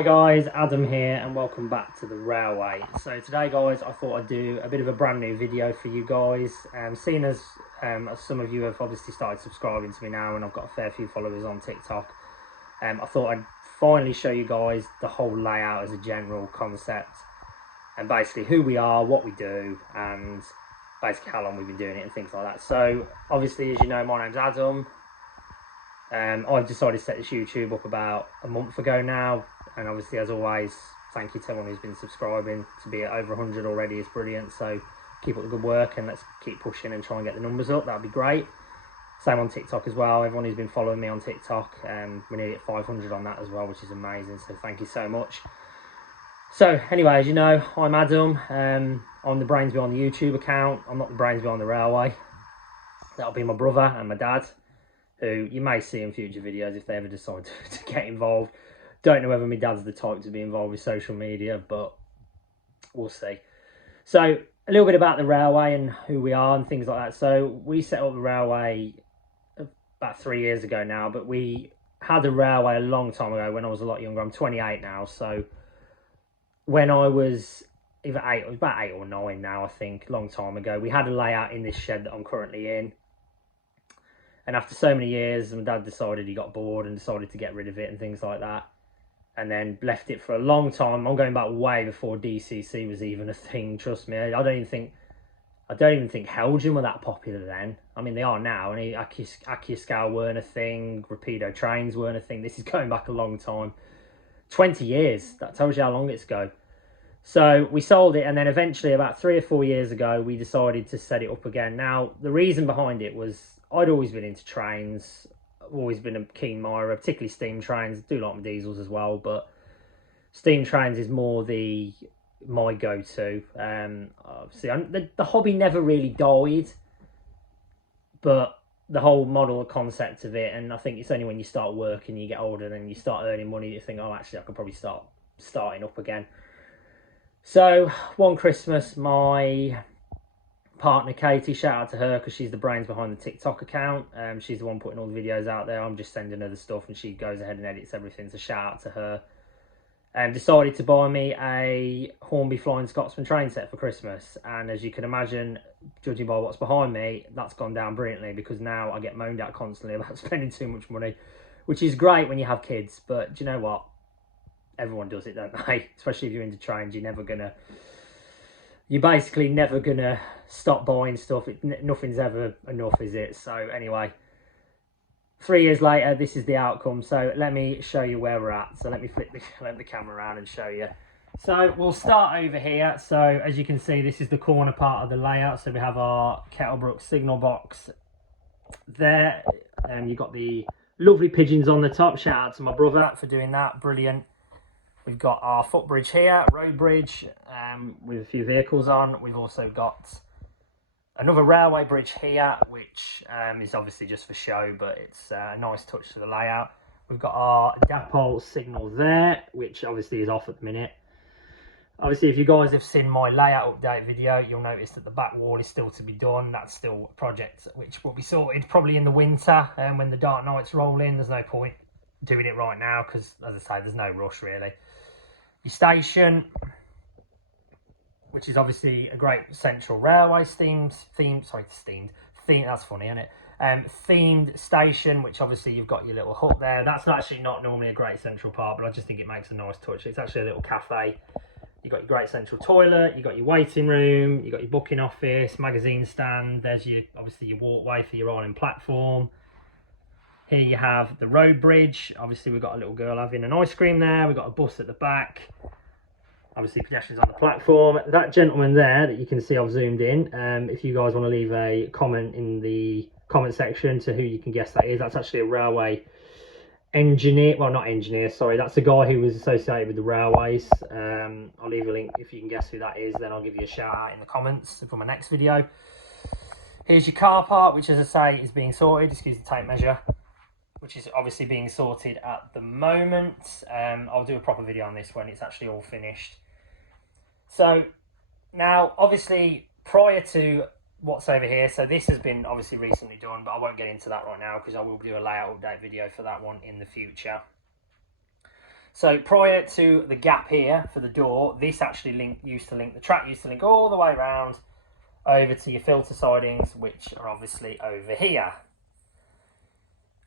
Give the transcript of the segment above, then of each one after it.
Hi guys, Adam here and welcome back to the railway. So today guys, I thought I'd do a bit of a brand new video for you guys. Seeing as some of you have obviously started subscribing to me now and I've got a fair few followers on TikTok, I thought I'd finally show you guys the whole layout as a general concept and basically who we are, what we do and basically how long we've been doing it and things like that. So obviously, as you know, my name's Adam. I've decided to set this YouTube up about a month ago now, and obviously, as always, thank you to everyone who's been subscribing. To be at over 100 already is brilliant, so keep up the good work and let's keep pushing and try and get the numbers up. That'd be great. Same on TikTok as well. Everyone who's been following me on TikTok, we're nearly at 500 on that as well, which is amazing, so thank you so much. So anyway, as you know, I'm Adam. I'm the brains behind the YouTube account. I'm not the brains behind the railway. That'll be my brother and my dad, who you may see in future videos if they ever decide to get involved. Don't know whether my dad's the type to be involved with social media, but we'll see. So a little bit about the railway and who we are and things like that. So we set up the railway about 3 years ago now, but we had a railway a long time ago when I was a lot younger. I'm 28 now, so when I was either eight, I was about 8 or 9 now, I think, long time ago. We had a layout in this shed that I'm currently in. And after so many years, my dad decided he got bored and decided to get rid of it and things like that. And then left it for a long time. I'm going back way before DCC was even a thing, trust me. I don't even think Helgen were that popular then. I mean, they are now. And Accu-Scale weren't a thing. Rapido trains weren't a thing. This is going back a long time. 20 years. That tells you how long it's ago. So we sold it, and then eventually about 3 or 4 years ago, we decided to set it up again. Now, the reason behind it was I'd always been into trains. I've always been a keen admirer, particularly steam trains. I do like my diesels as well, but steam trains is more my go-to. Obviously, the hobby never really died, but the whole model concept of it, and I think it's only when you start working, you get older, and you start earning money, you think, oh, actually, I could probably start starting up again. So one Christmas, my partner Katie, shout out to her because she's the brains behind the TikTok account. She's the one putting all the videos out there. I'm just sending her the stuff and she goes ahead and edits everything, so shout out to her. Decided to buy me a Hornby Flying Scotsman train set for Christmas, and as you can imagine, judging by what's behind me, that's gone down brilliantly because now I get moaned at constantly about spending too much money, which is great when you have kids, but do you know what? Everyone does it, don't they? Especially if you're into trains, you're basically never gonna stop buying stuff. Nothing's ever enough, is it? So anyway, 3 years later, this is the outcome. So let me show you where we're at. So let me flip the camera around and show you. So we'll start over here. So as you can see, this is the corner part of the layout. So we have our Kettlebrook signal box there. You've got the lovely pigeons on the top. Shout out to my brother for doing that. Brilliant. We've got our footbridge here, road bridge, with a few vehicles on. We've also got another railway bridge here, which is obviously just for show, but it's a nice touch to the layout. We've got our dapole signal there, which obviously is off at the minute. Obviously, if you guys have seen my layout update video, you'll notice that the back wall is still to be done. That's still a project which will be sorted probably in the winter, and when the dark nights roll in. There's no point doing it right now because, as I say, there's no rush really. Your station, which is obviously a great central railway that's funny, isn't it? Themed station, which obviously you've got your little hut there. That's actually not normally a great central part, but I just think it makes a nice touch. It's actually a little cafe. You've got your great central toilet, you've got your waiting room, you've got your booking office, magazine stand. There's obviously your walkway for your island platform. Here you have the road bridge. Obviously, we've got a little girl having an ice cream there. We've got a bus at the back. Obviously, pedestrians on the platform. That gentleman there that you can see I've zoomed in, if you guys want to leave a comment in the comment section to who you can guess that is, that's actually a railway engineer. Well, not engineer, sorry. That's a guy who was associated with the railways. I'll leave a link if you can guess who that is. Then I'll give you a shout out in the comments for my next video. Here's your car park, which, as I say, is being sorted. Excuse the tape measure. Which is obviously being sorted at the moment. I'll do a proper video on this when it's actually all finished. So now, obviously, prior to what's over here, so this has been obviously recently done, but I won't get into that right now because I will do a layout update video for that one in the future. So prior to the gap here for the door, this actually the track used to link all the way around over to your filter sidings, which are obviously over here.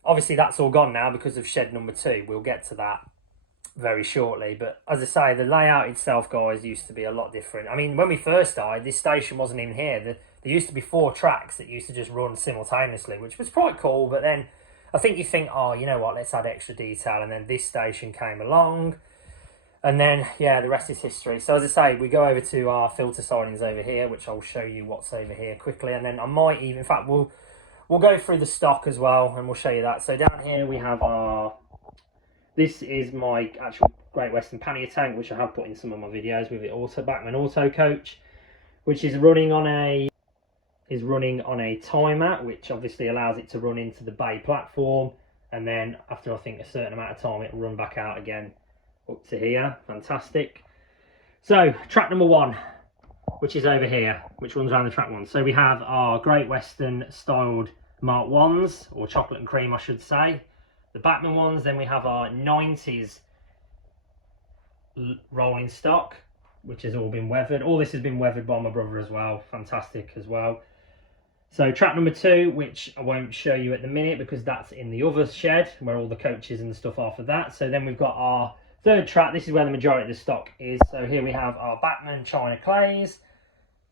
Obviously that's all gone now because of shed number 2. We'll get to that very shortly, but as I say, the layout itself, guys, used to be a lot different. I mean, when we first started, this station wasn't even here. There used to be 4 tracks that used to just run simultaneously, which was quite cool. But then I think you think, oh, you know what, let's add extra detail. And then this station came along, and then yeah, the rest is history. So as I say, we go over to our filter sidings over here, which I'll show you what's over here quickly, and then I might even, in fact, we'll go through the stock as well, and we'll show you that. So down here we have our, this is my actual Great Western pannier tank, which I have put in some of my videos with the Bachmann Auto Coach, which is running on a timer, which obviously allows it to run into the bay platform, and then after I think a certain amount of time it'll run back out again up to here. Fantastic. So track number 1, which is over here, which runs around the track 1. So we have our Great Western styled Mark 1s, or chocolate and cream I should say, the Bachmann ones. Then we have our 90s rolling stock, which has all been weathered. All this has been weathered by my brother as well. Fantastic as well. So track number 2, which I won't show you at the minute because that's in the other shed where all the coaches and the stuff are for that. So then we've got our 3rd track. This is where the majority of the stock is. So here we have our Bachmann China Clays.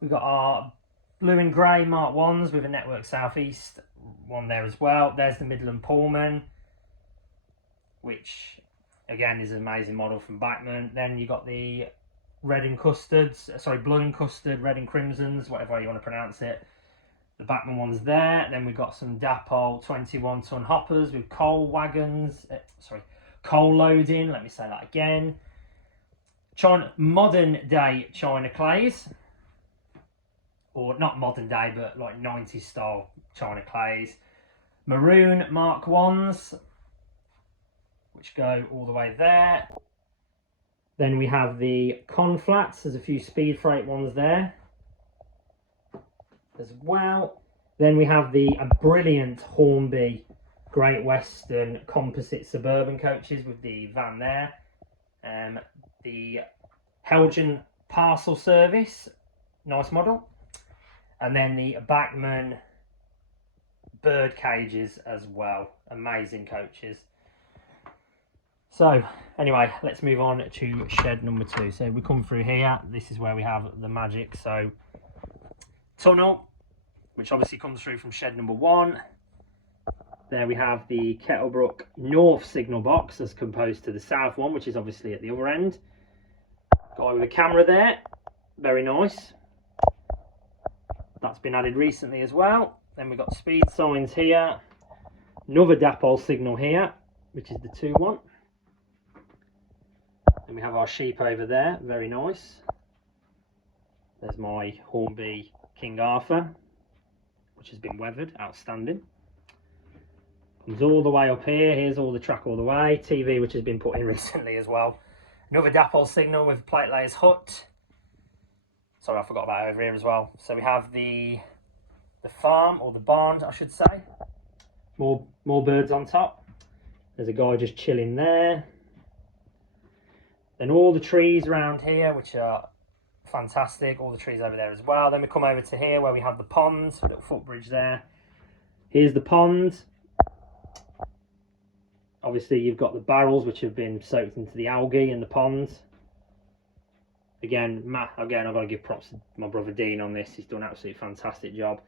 We've got our blue and grey Mark 1s with a Network Southeast one there as well. There's the Midland Pullman, which again is an amazing model from Bachmann. Then you got the red and custards, sorry, blood and custard, red and crimsons, whatever you want to pronounce it. The Bachmann one's there. Then we've got some Dapol 21-ton hoppers with coal wagons, coal loading, let me say that again. Modern day China Clays, or not modern day, but like 90s style China Clays. Maroon Mark 1s, which go all the way there. Then we have the Conflats. There's a few Speed Freight ones there as well. Then we have the brilliant Hornby Great Western composite suburban coaches with the van there. The Helgen parcel service, nice model. And then the Bachmann bird cages as well, amazing coaches. So anyway, let's move on to shed number 2. So we come through here, this is where we have the magic. So tunnel, which obviously comes through from shed number 1. There we have the Kettlebrook north signal box as opposed to the south one, which is obviously at the other end. Got with a camera there, very nice. That's been added recently as well. Then we've got speed signs here, another Dapol signal here, which is the 2 one. Then we have our sheep over there, very nice. There's my Hornby King Arthur, which has been weathered, outstanding. Comes all the way up here, here's all the track all the way. TV, which has been put in recently as well. Another Dapol signal with plate layers hut. Sorry, I forgot about over here as well. So we have the farm, or the barn, I should say. More birds on top. There's a guy just chilling there. Then all the trees around here, which are fantastic. All the trees over there as well. Then we come over to here where we have the pond, a little footbridge there. Here's the pond. Obviously you've got the barrels which have been soaked into the algae in the pond. Again, I've got to give props to my brother Dean on this. He's done an absolutely fantastic job.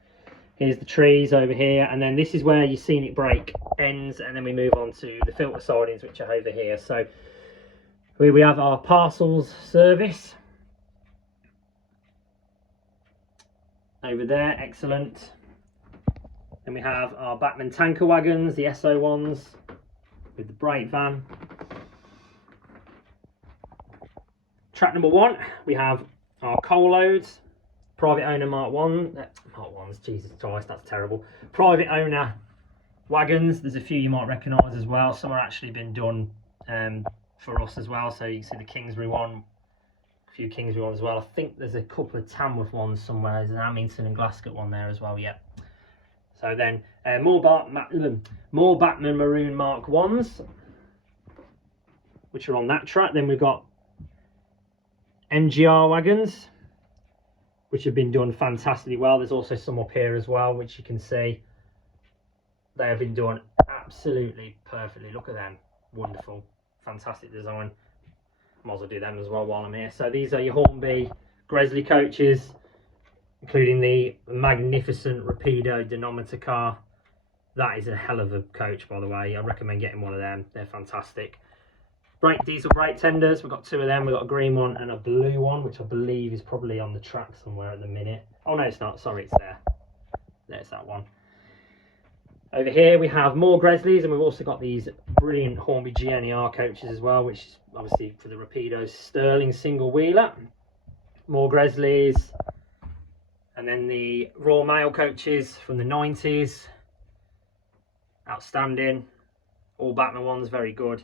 Here's the trees over here, and then this is where your scenic break ends, and then we move on to the filter sidings, which are over here. So here we have our parcels service over there, excellent. Then we have our Bachmann tanker wagons, the SO ones with the brake van. Track number 1, we have our coal loads, private owner Mark 1s, Jesus Christ, that's terrible. Private owner wagons, there's a few you might recognise as well. Some are actually been done for us as well. So you can see the Kingsbury one, a few Kingsbury ones as well. I think there's a couple of Tamworth ones somewhere. There's an Amington and Glasgow one there as well, yeah. So then more Bachmann Maroon Mark 1s. which are on that track. Then we've got MGR wagons, which have been done fantastically well. There's also some up here as well, which you can see. They have been done absolutely perfectly. Look at them. Wonderful. Fantastic design. Might as well do them as well while I'm here. So these are your Hornby Gresley coaches, including the magnificent Rapido dynamometer car. That is a hell of a coach, by the way. I recommend getting one of them. They're fantastic. Diesel brake tenders. We've got 2 of them. We've got a green one and a blue one, which I believe is probably on the track somewhere at the minute. Oh no, it's not. Sorry, it's there. There's that one. Over here we have more Gresleys, and we've also got these brilliant Hornby GNER coaches as well, which is obviously for the Rapido Sterling single wheeler. More Gresleys, and then the Royal Mail coaches from the 90s. Outstanding. All Batman ones, very good.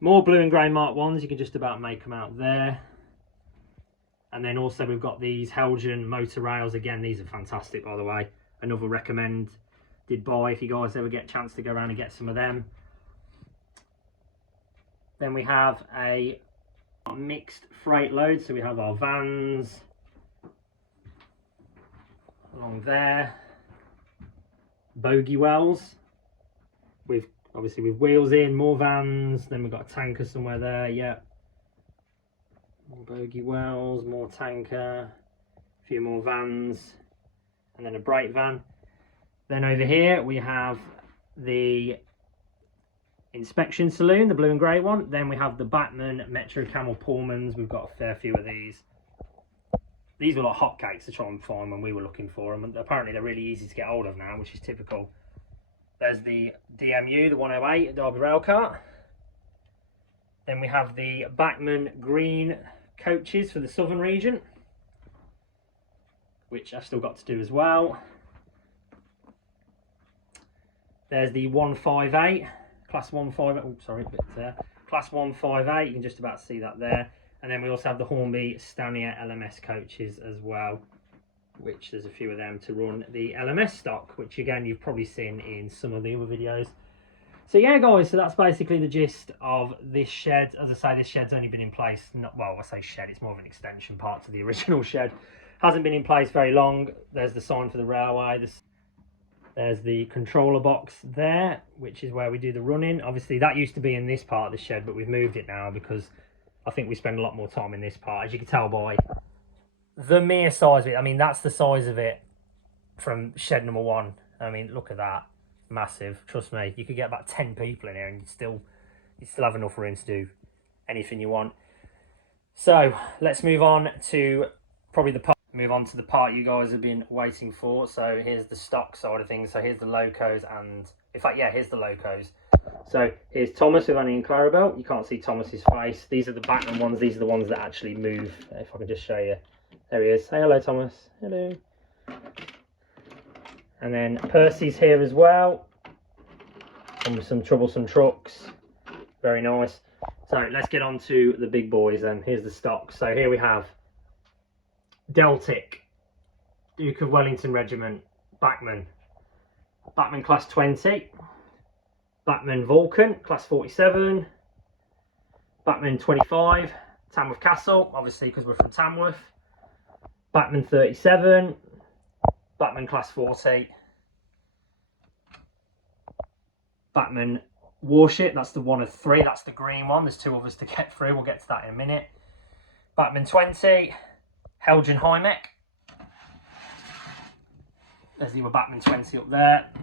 More blue and grey Mark 1s, you can just about make them out there. And then also we've got these Helgen motor rails. Again, these are fantastic, by the way. Another recommended buy if you guys ever get a chance to go around and get some of them. Then we have a mixed freight load, so we have our vans along there, bogey wells with obviously with wheels in, more vans. Then we've got a tanker somewhere there. Yeah, more bogey wells, more tanker, a few more vans, and then a brake van. Then over here we have the inspection saloon, the blue and grey one. Then we have the Batman Metro Camel Pullmans. We've got a fair few of these. These were like hotcakes to try and find when we were looking for them, and apparently they're really easy to get hold of now, which is typical. There's the DMU, the 108 Derby Railcar. Then we have the Bachmann green coaches for the southern region, which I've still got to do as well. There's the 158, class 158, oh sorry, a bit there. Class 158, you can just about see that there. And then we also have the Hornby Stanier LMS coaches as well, which there's a few of them to run the LMS stock, which again you've probably seen in some of the other videos. So yeah guys, so that's basically the gist of this shed. As I say, this shed's only been in place, well I say shed, it's more of an extension part to the original shed. Hasn't been in place very long. There's the sign for the railway. There's the controller box there, which is where we do the running. Obviously that used to be in this part of the shed, but we've moved it now because I think we spend a lot more time in this part, as you can tell by the mere size of it. I mean, that's the size of it from shed number 1. I mean, look at that. Massive. Trust me, you could get about 10 people in here and you'd still have enough room to do anything you want. So let's move on to the part you guys have been waiting for. So here's the stock side of things. So here's the locos, and in fact, yeah, here's the locos. So here's Thomas with Annie and Clarabelle. You can't see Thomas's face. These are the Batman ones. These are the ones that actually move. If I can just show you. There he is. Say hello, Thomas. Hello. And then Percy's here as well. And with some troublesome trucks. Very nice. So let's get on to the big boys then. Here's the stock. So here we have Deltic, Duke of Wellington Regiment, Bachmann class 20, Bachmann Vulcan class 47, Bachmann 25, Tamworth Castle, obviously because we're from Tamworth, Bachmann 37, Bachmann class 40, Bachmann Warship, that's the one of 3, that's the green one. There's 2 others to get through, we'll get to that in a minute. Bachmann 20, Helgen Hymek. There's the Bachmann 20 up there. We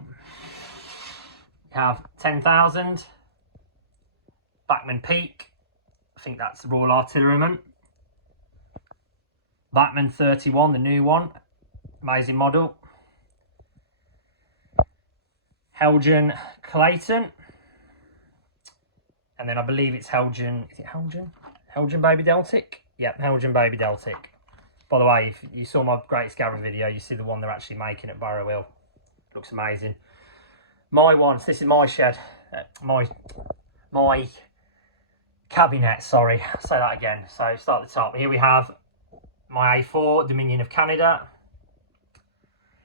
have 10,000. Bachmann Peak. I think that's the Royal Artilleryman. Bachmann 31, the new one. Amazing model. Helgen Clayton. And then I believe it's Helgen. Is it Helgen? Helgen Baby Deltic? Yep, Helgen Baby Deltic. By the way, if you saw my Greatest Garage video, you see the one they're actually making at Barrow Hill. Looks amazing. My one, so this is my shed, my cabinet, sorry, I'll say that again. So start at the top. Here we have my A4, Dominion of Canada.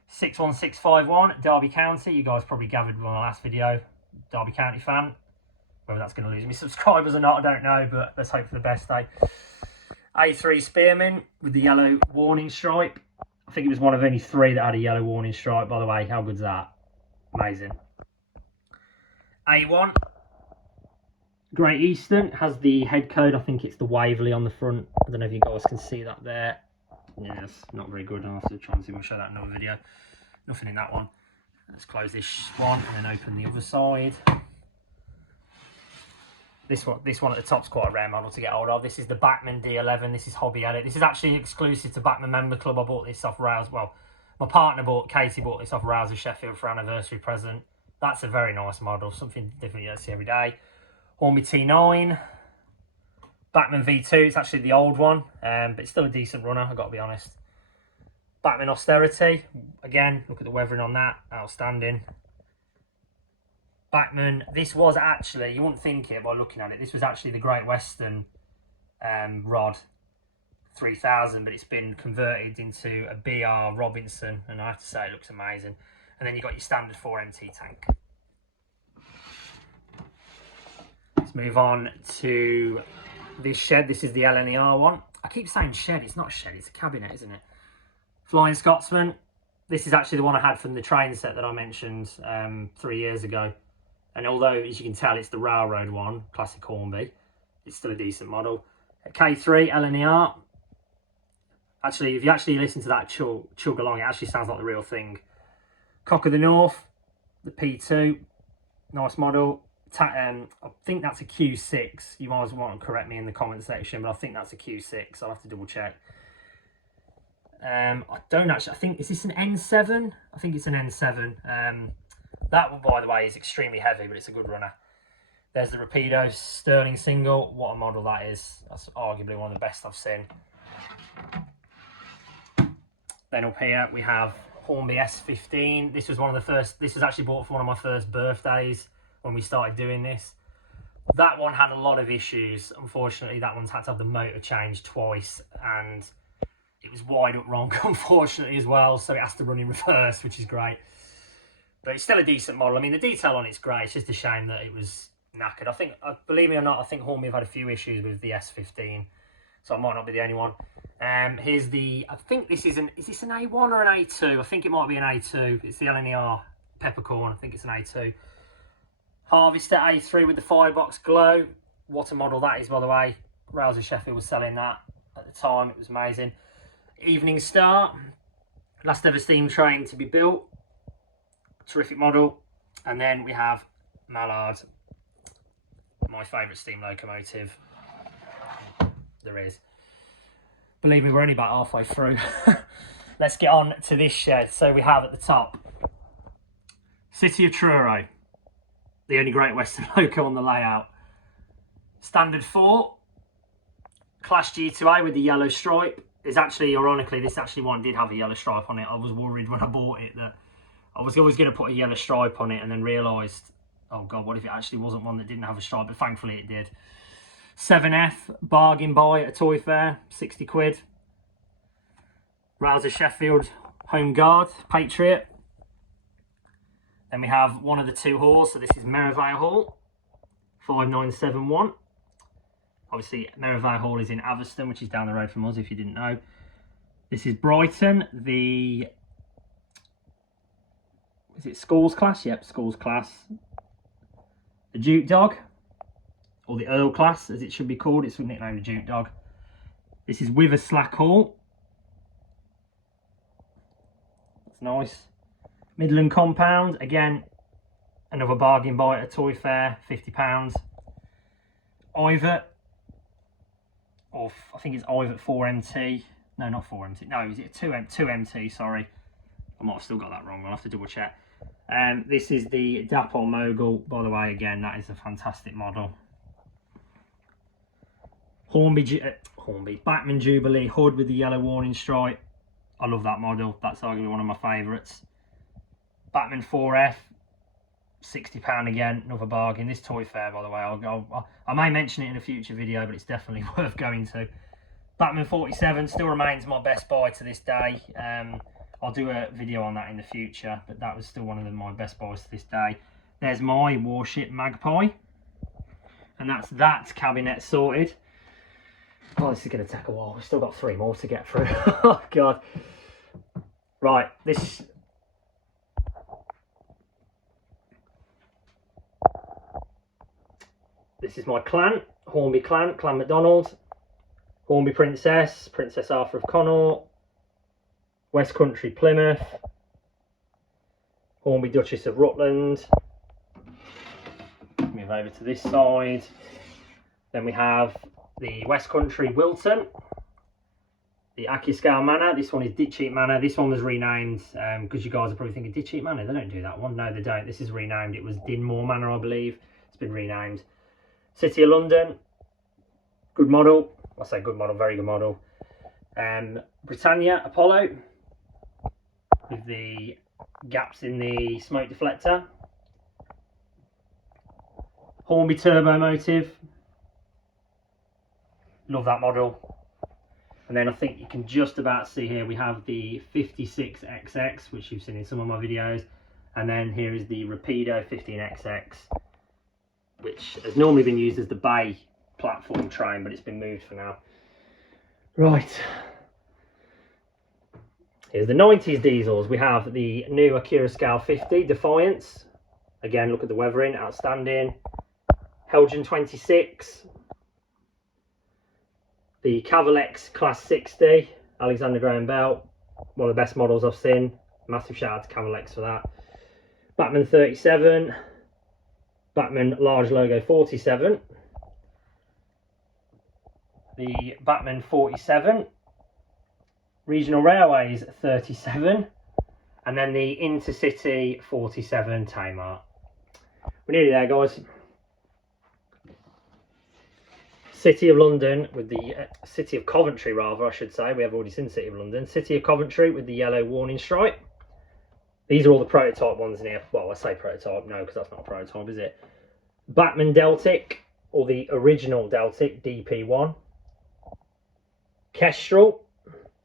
61651, Derby County. You guys probably gathered from my last video, Derby County fan. Whether that's going to lose me subscribers or not, I don't know, but let's hope for the best, eh? A3 Spearman with the yellow warning stripe. I think it was one of only 3 that had a yellow warning stripe, by the way. How good's that? Amazing. A1 Great Eastern has the head code. I think it's the Waverley on the front. I don't know if you guys can see that there. Yeah, it's not very good. I'll have to try and see if we'll show that in another video. Nothing in that one. Let's close this one and then open the other side. This one at the top's quite a rare model to get hold of. This is the Backman D11. This is Hobby Edit. This is actually exclusive to Backman Member Club. I bought this off Rouse. Well, my partner Katie bought this off Rouse of Sheffield for anniversary present. That's a very nice model. Something different you don't see every day. Hornby T9. Backman V2. It's actually the old one, but it's still a decent runner, I've got to be honest. Backman Austerity. Again, look at the weathering on that. Outstanding. Backman, this was actually, you wouldn't think it by looking at it, this was actually the Great Western rod 3000, but it's been converted into a BR Robinson, and I have to say it looks amazing. And then you've got your standard 4MT tank. Let's move on to this shed. This is the LNER one. I keep saying shed, it's not a shed, it's a cabinet, isn't it? Flying Scotsman. This is actually the one I had from the train set that I mentioned 3 years ago. And although, as you can tell, it's the railroad one, classic Hornby, it's still a decent model. K3 LNER. Actually, if you actually listen to that chug along, it actually sounds like the real thing. Cock of the North, the P2, nice model. I think that's a Q6. You might want to correct me in the comment section, but I think that's a Q6. I'll have to double check. I don't actually, I think, is this an N7? I think it's an N7. That one, by the way, is extremely heavy, but it's a good runner. There's the Rapido Sterling single. What a model that is. That's arguably one of the best I've seen. Then up here we have Hornby S15. This was one of the first, this was actually bought for one of my first birthdays when we started doing this. That one had a lot of issues. Unfortunately, that one's had to have the motor changed twice, and it was wide up wrong, unfortunately, as well. So it has to run in reverse, which is great. But it's still a decent model. I mean, the detail on it's great. It's just a shame that it was knackered. I think, believe me or not, I think Hornby have had a few issues with the S15. So I might not be the only one. Here's the, I think this is this an A1 or an A2? I think it might be an A2. It's the LNER Peppercorn. I think it's an A2. Harvester A3 with the firebox glow. What a model that is, by the way. Rouse of Sheffield was selling that at the time. It was amazing. Evening Star. Last ever steam train to be built. Terrific model. And then we have Mallard, my favourite steam locomotive there is. Believe me, we're only about halfway through. Let's get on to this shed. So we have at the top City of Truro, the only Great Western loco on the layout. Standard 4, Clash G2A with the yellow stripe. It's actually, ironically, this actually one did have a yellow stripe on it. I was worried when I bought it that I was always going to put a yellow stripe on it, and then realised, oh God, what if it actually wasn't one that didn't have a stripe? But thankfully it did. 7F, bargain buy at a toy fair, 60 quid. Rouse of Sheffield, Home Guard, Patriot. Then we have one of the two halls, so this is Merivale Hall, 5971. Obviously, Merivale Hall is in Atherstone, which is down the road from us, if you didn't know. This is Brighton, is it Schools Class? Yep, Schools Class. The Duke Dog, or the Earl Class, as it should be called. It's nicknamed the Duke Dog. This is Witherslack Hall. That's nice. Midland Compound, again, another bargain buy at a toy fair, £50. Ivert, or I think it's Ivert 4MT. No, not 4MT. No, is it 2MT? Sorry, I might have still got that wrong. I'll have to double check. This is the Dapol Mogul. By the way, again, that is a fantastic model. Backman Jubilee hood with the yellow warning stripe. I love that model. That's arguably one of my favourites. Backman 4F, £60 again, another bargain. This toy fair, by the way, I may mention it in a future video, but it's definitely worth going to. Backman 47 still remains my best buy to this day. I'll do a video on that in the future, but that was still one of my best buys to this day. There's my Warship Magpie. And that's that cabinet sorted. Oh, this is going to take a while. We've still got 3 more to get through. Oh, God. Right, this is my clan. Hornby clan, Clan MacDonald. Hornby Princess, Princess Arthur of Connaught. West Country Plymouth. Hornby Duchess of Rutland. Move over to this side. Then we have the West Country Wilton. The Achiescale Manor. This one is Ditcheat Manor. This one was renamed because you guys are probably thinking Ditcheat Manor. They don't do that one. No, they don't. This is renamed. It was Dinmore Manor, I believe. It's been renamed. City of London. Good model. I say good model, very good model. Britannia Apollo with the gaps in the smoke deflector. Hornby Turbo Motive. Love that model. And then I think you can just about see here we have the 56XX, which you've seen in some of my videos. And then here is the Rapido 15XX, which has normally been used as the bay platform train, but it's been moved for now. Right. Here's the 90s diesels. We have the new Achiescale 50 Defiance. Again, look at the weathering, outstanding. Helgen 26. The Cavalex Class 60, Alexander Graham Bell, one of the best models I've seen. Massive shout out to Cavalex for that. Batman 37, Batman Large Logo 47, the Batman 47, Regional Railways 37, and then the Intercity 47 Tamar. We're nearly there, guys. City of London with the City of Coventry, rather, I should say. We have already seen City of London. City of Coventry with the yellow warning stripe. These are all the prototype ones in here. Well, I say prototype, no, because that's not a prototype, is it? Batman Deltic, or the original Deltic, DP1. Kestrel,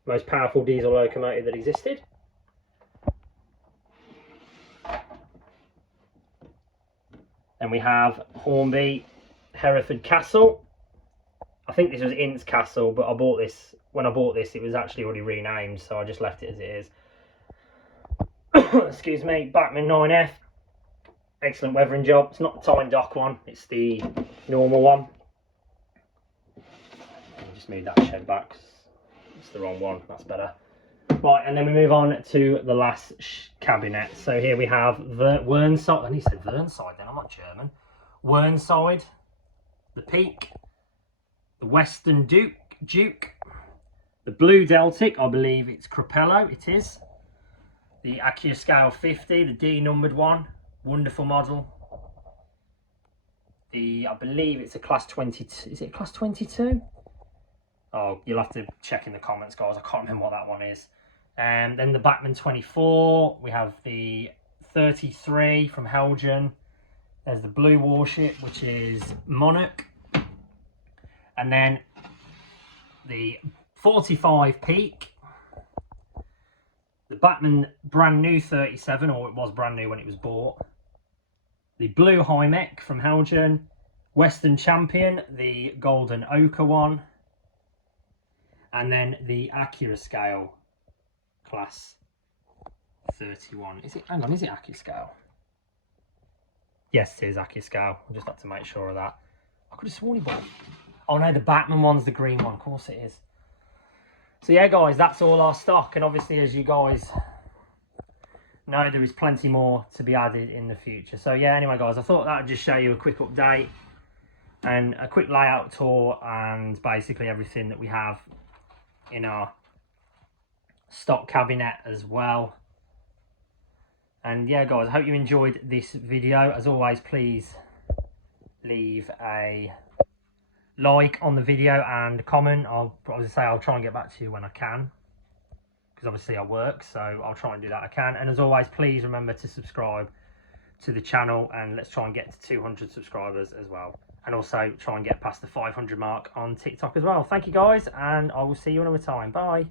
most powerful diesel locomotive that existed. Then we have Hornby Hereford Castle. I think this was Ince Castle, but I bought this, when I bought this, it was actually already renamed, so I just left it as it is. Excuse me. Batman 9F. Excellent weathering job. It's not the Tyne Dock one, it's the normal one. Just move that shed back, 'cause it's the wrong one, that's better. Right, and then we move on to the last cabinet. So here we have Whernside. I need to say Whernside then, I'm not German. Whernside, the Peak, the Western Duke, the Blue Deltic, I believe it's Crapello, it is. The Achiescale 50, the D numbered one, wonderful model. I believe it's a class 22, is it a class 22? Oh, you'll have to check in the comments, guys, I can't remember what that one is. And then the Batman 24, we have the 33 from Helgen. There's the Blue Warship, which is Monarch. And then the 45 Peak, the Batman brand new 37, or it was brand new when it was bought, the Blue Hymec from Helgen, Western Champion, the Golden Ochre one, and then the Achiescale class 31. Is it? Hang on, is it Achiescale? Yes, it is Achiescale. I just have to make sure of that. I could have sworn it was. Oh no, the Batman one's the green one, of course it is. So yeah, guys, that's all our stock, and obviously, as you guys know, there is plenty more to be added in the future. So yeah, anyway, guys, I thought that would just show you a quick update and a quick layout tour, and basically everything that we have in our stock cabinet as well. And yeah, guys, I hope you enjoyed this video. As always, please leave a like on the video and comment. I'll try and get back to you when I can, because obviously I work, so I'll try and do that I can. And as always, please remember to subscribe to the channel, and let's try and get to 200 subscribers as well, and also try and get past the 500 mark on TikTok as well. Thank you, guys, and I will see you another time. Bye.